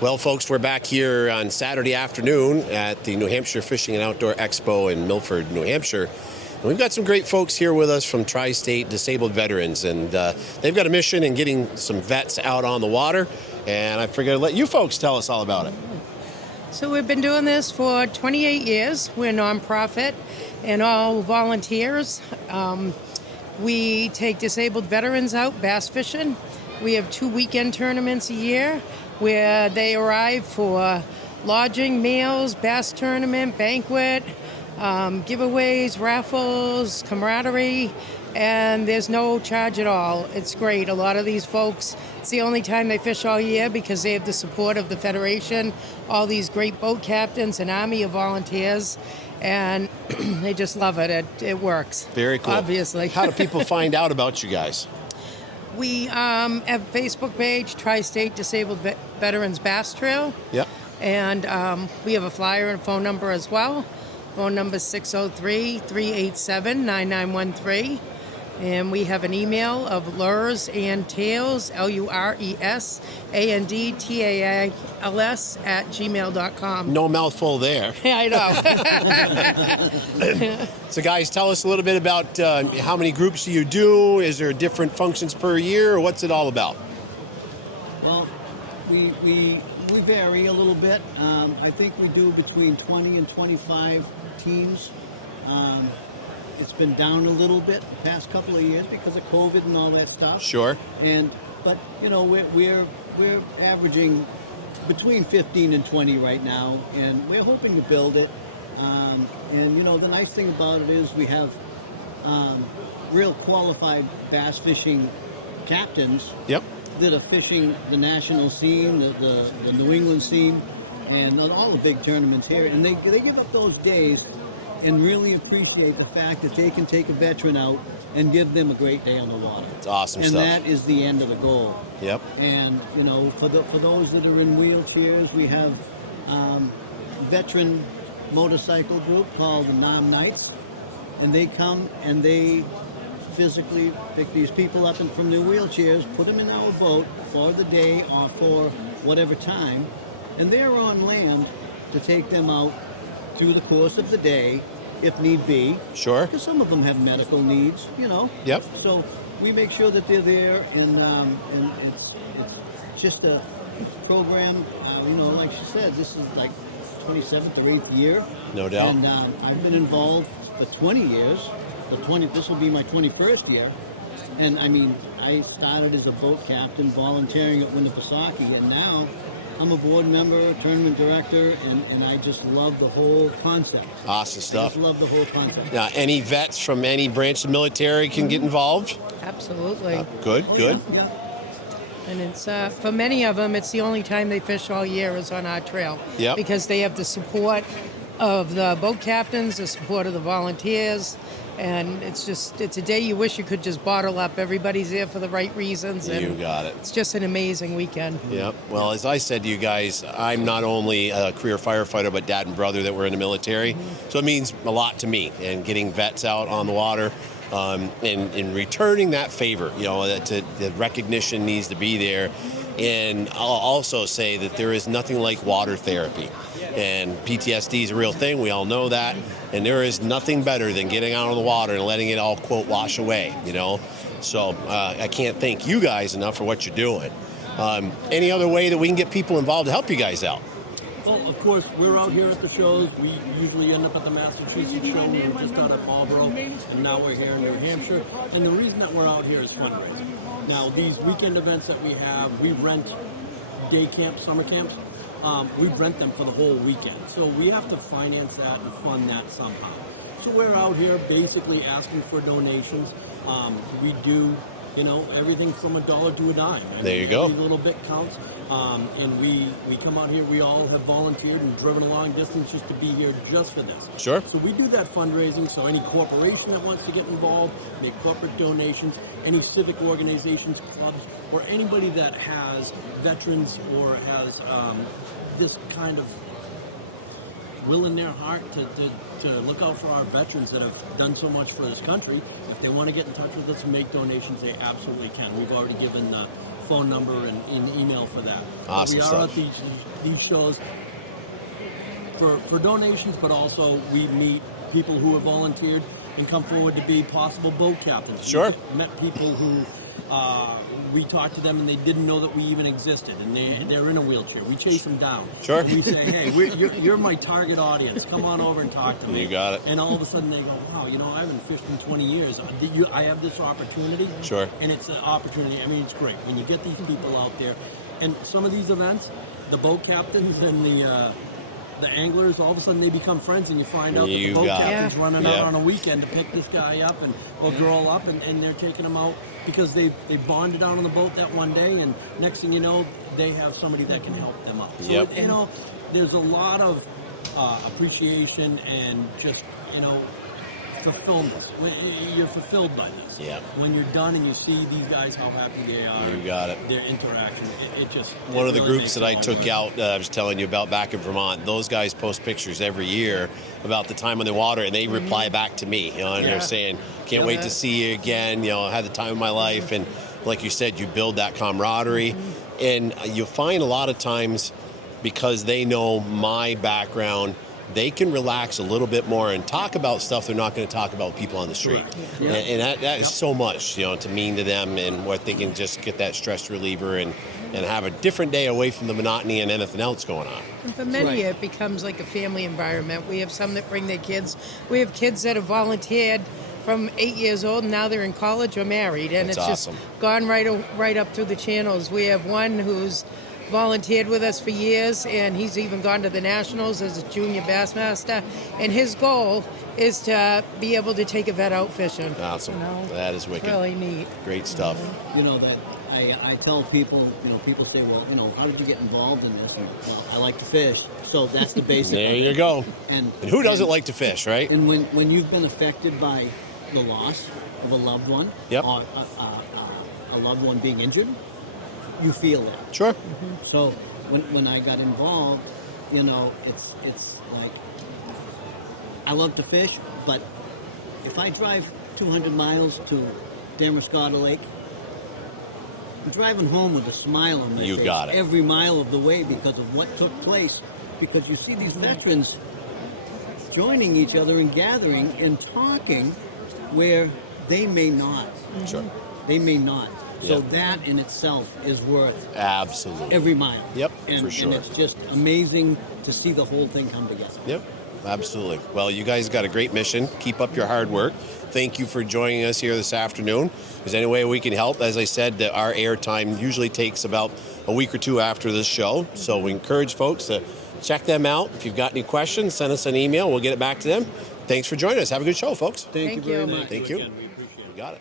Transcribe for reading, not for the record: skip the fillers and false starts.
Well, folks, we're back here on Saturday afternoon at the New Hampshire Fishing and Outdoor Expo in Milford, New Hampshire. And we've got some great folks here with us from Tri-State Disabled Veterans, and they've got a mission in getting some vets out on the water, and I figured I'd let you folks tell us all about it. So we've been doing this for 28 years. We're a nonprofit and all volunteers. We take disabled veterans out bass fishing. We have 2 weekend tournaments a year where they arrive for lodging, meals, bass tournament, banquet, giveaways, raffles, camaraderie, and there's no charge at all. It's great. A lot of these folks, it's the only time they fish all year because they have the support of the Federation, all these great boat captains, an army of volunteers, and they just love it. It works. Very cool. Obviously. How do people find out about you guys? We have a Facebook page, Tri-State Disabled Veterans Bass Trail. Yep. And we have a flyer and phone number as well. Phone number is 603-387-9913. And we have an email of luresandtales, LURESANDTAILS @gmail.com. No mouthful there. Yeah, I know. So guys, tell us a little bit about how many groups do you do? Is there different functions per year, or what's it all about? Well, we vary a little bit. I think we do between 20 and 25 teams. It's been down a little bit the past couple of years because of COVID and all that stuff. Sure. But you know, we're averaging between 15 and 20 right now, and we're hoping to build it. And you know, the nice thing about it is we have real qualified bass fishing captains. Yep. That are fishing the national scene, the New England scene, and all the big tournaments here. And they give up those days and really appreciate the fact that they can take a veteran out and give them a great day on the water. It's awesome and stuff. And that is the end of the goal. Yep. And, you know, for those that are in wheelchairs, we have veteran motorcycle group called the Nam Knights. And they come and they physically pick these people up from their wheelchairs, put them in our boat for the day or for whatever time, and they're on land to take them out through the course of the day, if need be. Sure. Because some of them have medical needs, you know. Yep. So we make sure that they're there, and it's just a program. You know, like she said, this is like 27th or 8th year. No doubt. And I've been involved for 20 years. This will be my 21st year. And I mean, I started as a boat captain volunteering at Winnipesaukee, and now I'm a board member, tournament director, and I just love the whole concept. Awesome stuff. I just love the whole concept. Now, any vets from any branch of the military can get involved? Absolutely. Good. Yeah. And it's for many of them, it's the only time they fish all year is on our trail. Yep. Because they have the support of the boat captains, the support of the volunteers, and it's a day you wish you could just bottle up. Everybody's there for the right reasons. And You got it. It's just an amazing weekend. Yep. Well, as I said to you guys, I'm not only a career firefighter, but dad and brother that were in the military. Mm-hmm. So it means a lot to me, and getting vets out on the water and returning that favor, you know, the recognition needs to be there. And I'll also say that there is nothing like water therapy. And PTSD is a real thing. We all know that. And there is nothing better than getting out on the water and letting it all, quote, wash away, you know. So I can't thank you guys enough for what you're doing. Any other way that we can get people involved to help you guys out? Well, of course, we're out here at the shows. We usually end up at the Massachusetts show. We were just out at Marlboro, and now we're here in New Hampshire. And the reason that we're out here is fundraising. Now, these weekend events that we have, we rent day camps, summer camps. We rent them for the whole weekend. So we have to finance that and fund that somehow. So we're out here basically asking for donations. We do, you know, everything from $1 to $10. There you go. Every little bit counts. And we come out here, we all have volunteered and driven a long distance just to be here just for this. Sure. So we do that fundraising, so any corporation that wants to get involved, make corporate donations, any civic organizations, clubs, or anybody that has veterans or has this kind of will in their heart to look out for our veterans that have done so much for this country. If they want to get in touch with us and make donations, they absolutely can. We've already given phone number and email for that. Awesome we are stuff. at these shows for donations, but also we meet people who have volunteered and come forward to be possible boat captains. Sure. We met people who we talked to them and they didn't know that we even existed, and they're in a wheelchair. We chase them down. Sure. We say, hey, you're my target audience. Come on over and talk to me. You got it. And all of a sudden they go, wow, I haven't fished in 20 years. I have this opportunity. Sure. And it's an opportunity. I mean, it's great when you get these people out there. And some of these events, the boat captains and the anglers, all of a sudden they become friends, and you find out that the boat captain's running out on a weekend to pick this guy up or girl up, and they're taking him out because they bonded out on the boat that one day, and next thing you know, they have somebody that can help them up. So, there's a lot of appreciation and just, fulfillment. You're fulfilled by this. Yeah. When you're done and you see these guys, how happy they are. You got it. Their interaction. It just... One of the really groups that I took out, I was telling you about back in Vermont, those guys post pictures every year about the time on the water, and they reply back to me, and they're saying, can't wait to see you again, I had the time of my life. And like you said, you build that camaraderie. And you find a lot of times, because they know my background, they can relax a little bit more and talk about stuff they're not going to talk about with people on the street. Yeah. And that is so much, to mean to them, and what they can just get that stress reliever and have a different day away from the monotony and anything else going on. And for many, it becomes like a family environment. We have some that bring their kids. We have kids that have volunteered from 8 years old, and now they're in college or married, and That's it's awesome. just gone right up through the channels. We have one who's volunteered with us for years, and he's even gone to the Nationals as a junior bassmaster, and his goal is to be able to take a vet out fishing. Awesome. That is wicked. Really neat. Great stuff. That I tell people, people say, well, how did you get involved in this? And, well, I like to fish. So that's the basic. There you go. And who doesn't like to fish, right? And when you've been affected by the loss of a loved one, or a loved one being injured, you feel that. Sure. So when I got involved, it's like, I love to fish, but if I drive 200 miles to Damariscotta Lake, I'm driving home with a smile on my face. You got it. Every mile of the way because of what took place. Because you see these veterans joining each other and gathering and talking where they may not. Sure. They may not. So Yep. that in itself is worth Absolutely. every mile. Yep, and, for sure. And it's just amazing to see the whole thing come together. Yep, absolutely. Well, you guys got a great mission. Keep up your hard work. Thank you for joining us here this afternoon. If there's any way we can help, as I said, our air time usually takes about a week or two after this show. So we encourage folks to check them out. If you've got any questions, send us an email. We'll get it back to them. Thanks for joining us. Have a good show, folks. Thank you very much. Thank you. Again, we appreciate it. You got it.